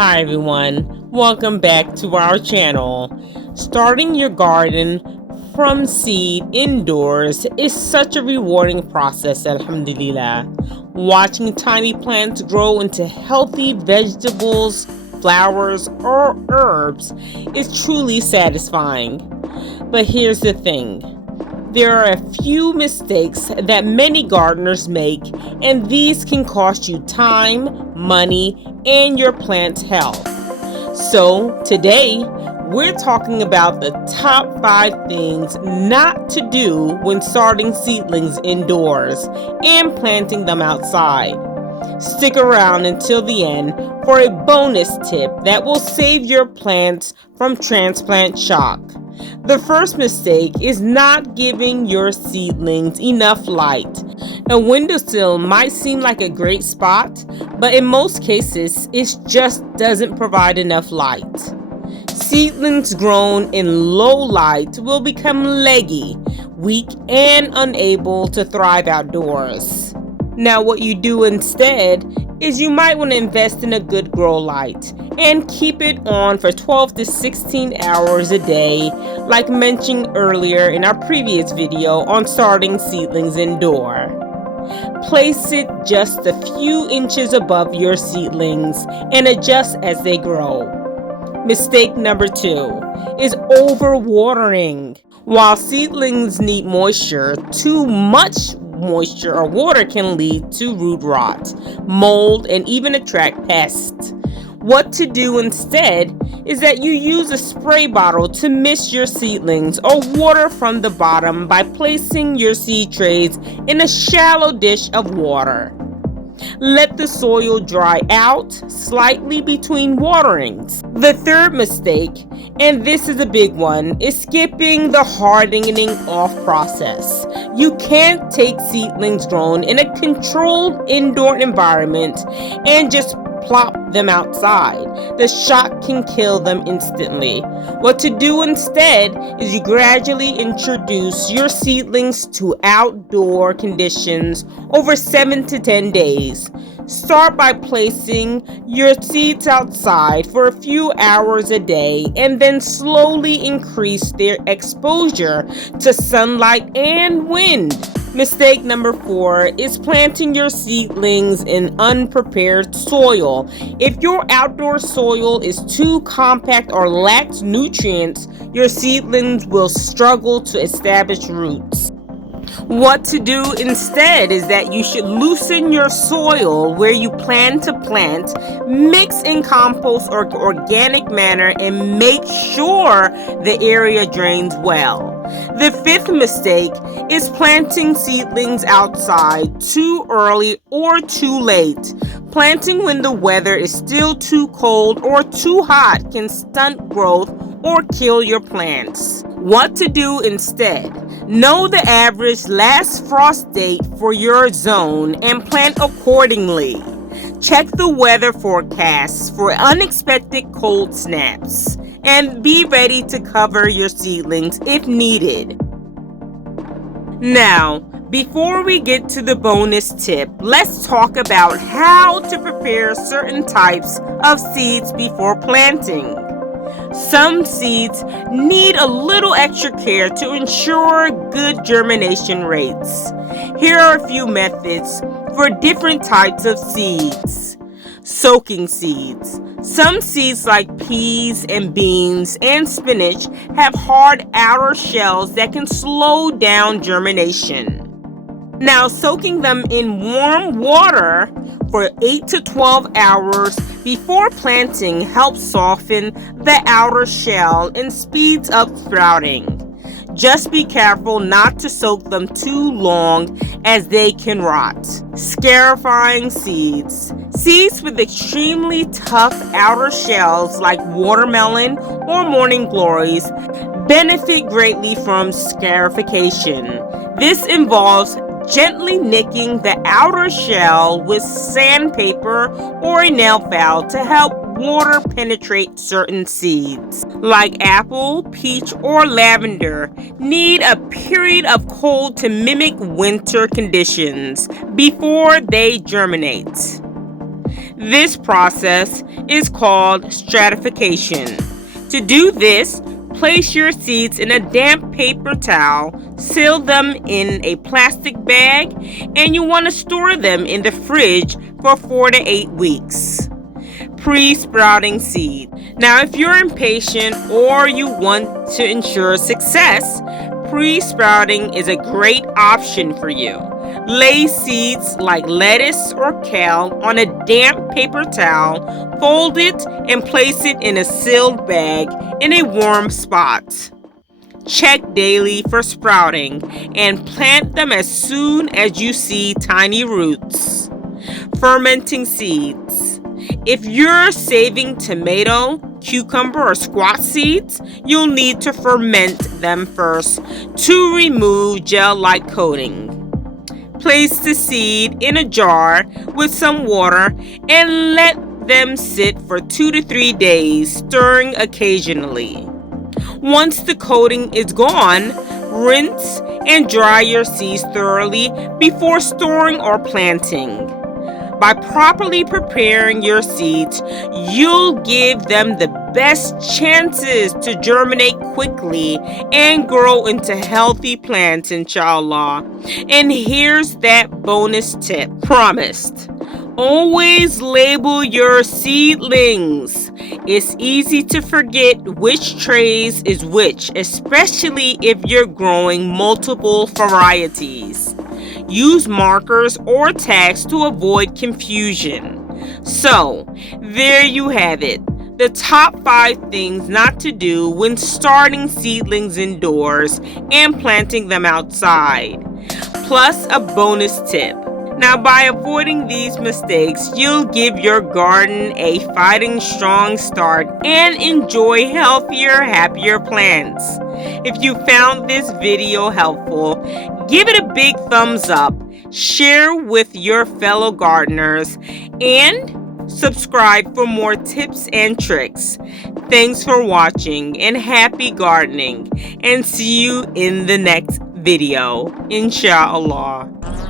Hi everyone, welcome back to our channel. Starting your garden from seed indoors is such a rewarding process, alhamdulillah. Watching tiny plants grow into healthy vegetables, flowers, or herbs is truly satisfying. But here's the thing. There are a few mistakes that many gardeners make, and these can cost you time, money, and your plant's health. So, today, we're talking about the top 5 things not to do when starting seedlings indoors and planting them outside. Stick around until the end for a bonus tip that will save your plants from transplant shock. The first mistake is not giving your seedlings enough light. A windowsill might seem like a great spot, but in most cases, it just doesn't provide enough light. Seedlings grown in low light will become leggy, weak, and unable to thrive outdoors. Now, what you do instead is you might want to invest in a good grow light and keep it on for 12 to 16 hours a day, like mentioned earlier in our previous video on starting seedlings indoor. Place it just a few inches above your seedlings and adjust as they grow. Mistake number 2 is overwatering. While seedlings need moisture, too much moisture or water can lead to root rot, mold, and even attract pests. What to do instead is that you use a spray bottle to mist your seedlings or water from the bottom by placing your seed trays in a shallow dish of water. Let the soil dry out slightly between waterings. The third mistake, and this is a big one, is skipping the hardening off process. You can't take seedlings grown in a controlled indoor environment and just plop them outside. The shock can kill them instantly. What to do instead is you gradually introduce your seedlings to outdoor conditions over 7 to 10 days. Start by placing your seeds outside for a few hours a day and then slowly increase their exposure to sunlight and wind. Mistake number 4 is planting your seedlings in unprepared soil. If your outdoor soil is too compact or lacks nutrients, your seedlings will struggle to establish roots. What to do instead is that you should loosen your soil where you plan to plant, mix in compost or organic manner, and make sure the area drains well. The 5th mistake is planting seedlings outside too early or too late. Planting when the weather is still too cold or too hot can stunt growth or kill your plants. What to do instead? Know the average last frost date for your zone and plant accordingly. Check the weather forecasts for unexpected cold snaps and be ready to cover your seedlings if needed. Now, before we get to the bonus tip, let's talk about how to prepare certain types of seeds before planting. Some seeds need a little extra care to ensure good germination rates. Here are a few methods for different types of seeds. Soaking seeds. Some seeds like peas and beans and spinach have hard outer shells that can slow down germination. Now, soaking them in warm water for 8 to 12 hours before planting helps soften the outer shell and speeds up sprouting. Just be careful not to soak them too long as they can rot. Scarifying seeds. Seeds with extremely tough outer shells like watermelon or morning glories benefit greatly from scarification. This involves gently nicking the outer shell with sandpaper or a nail file to help water penetrate certain seeds. Like apple, peach, or lavender, need a period of cold to mimic winter conditions before they germinate. This process is called stratification. To do this, place your seeds in a damp paper towel, seal them in a plastic bag, and you want to store them in the fridge for 4 to 8 weeks. Pre-sprouting seed. Now, if you're impatient or you want to ensure success, pre-sprouting is a great option for you. Lay seeds like lettuce or kale on a damp paper towel, fold it, and place it in a sealed bag in a warm spot. Check daily for sprouting and plant them as soon as you see tiny roots. Fermenting seeds. If you're saving tomato, cucumber, or squash seeds, you'll need to ferment them first to remove gel-like coating. Place the seed in a jar with some water and let them sit for 2 to 3 days, stirring occasionally. Once the coating is gone, rinse and dry your seeds thoroughly before storing or planting. By properly preparing your seeds, you'll give them the best chances to germinate quickly and grow into healthy plants, inshallah. And here's that bonus tip, promised. Always label your seedlings. It's easy to forget which trays is which, especially if you're growing multiple varieties. Use markers or tags to avoid confusion. So, there you have it. The top 5 things not to do when starting seedlings indoors and planting them outside. Plus a bonus tip. Now, by avoiding these mistakes, you'll give your garden a fighting strong start and enjoy healthier, happier plants. If you found this video helpful, give it a big thumbs up, share with your fellow gardeners, and subscribe for more tips and tricks. Thanks for watching and happy gardening, and see you in the next video, inshallah.